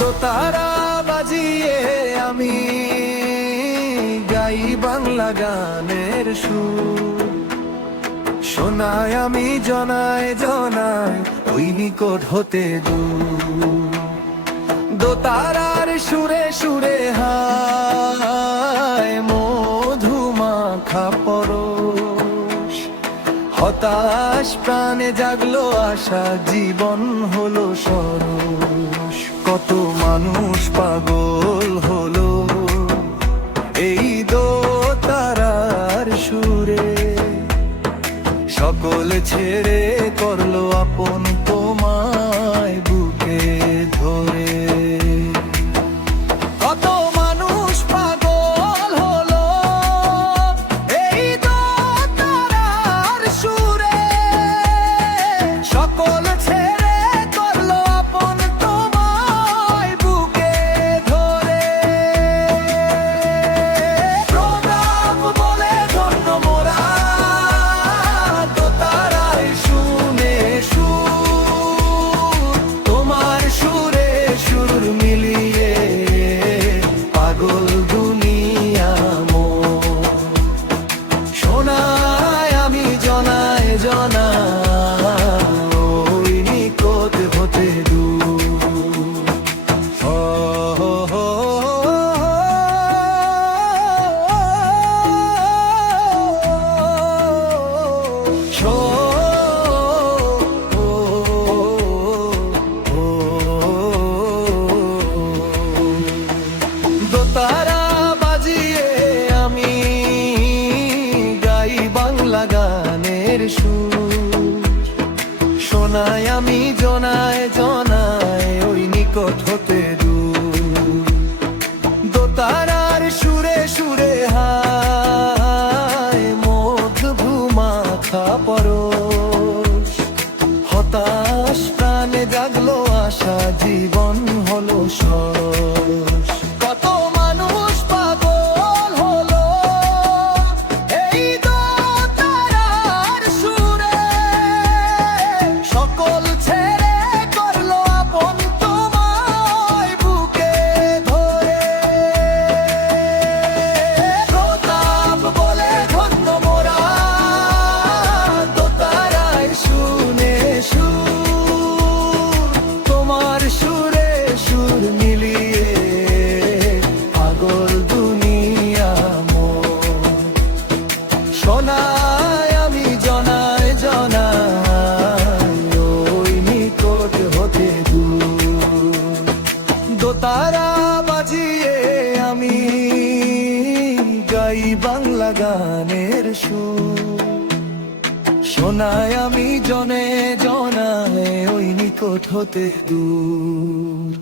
দোতারা বাজিয়ে আমি গাই বাংলা গানের সুর, শোনায় আমি জনায় জনায় ওই নিকট হতে দূর। দোতারার সুরে সুরে হায় মধুমাখা পরশ, হতাশ প্রাণে জাগলো আশা, জীবন হলো সরস। কত মানুষ পাগল হলো এই দোতারার সুরে, সকল ছেড়ে করলো আপন তোমায় বুকে ধরে। কত মানুষ পাগল হলো এই দোতারার সুরে, সকল ছেড়ে করলো আপন তোমায় বুকে ধরে। প্রণাম বলে ধন্য মোরা দোতারায় শুনে সুর, তোমার সুরে সুর মিলিয়ে পাগল দুনিয়া মোর। শোনায় আমি জনায় জনায় ওই নিকট হতে দূর। দোতারা বাজিয়ে আমি গাই বাংলা গানের সুর, শোনায় আমি জনায় জনায় ওই নিকট হতে দূর। দোতারার সুরে সুরে হায় মধুমাখা পরশ, হতাশ প্রাণে জাগলো আশা, জীবন হলো সরস। কত মানুষ পাগল হলো এই দোতারার সুরে, সকল ছেড়ে করলো আপন তোমায় বুকে ধরে। প্রতাপ বলে ধন্য মোরা দোতারায় শুনে সুর, তোমার সুরে সুর মিলিয়ে পাগল দুনিয়া মোর। শোনায় আমি জনায় জনায় ওই নিকট হতে দূর। দোতারা বাজিয়ে আমি গাই বাংলা গানের সুর, শোনায় আমি জনে জনায় ওই নিকট হতে দূর।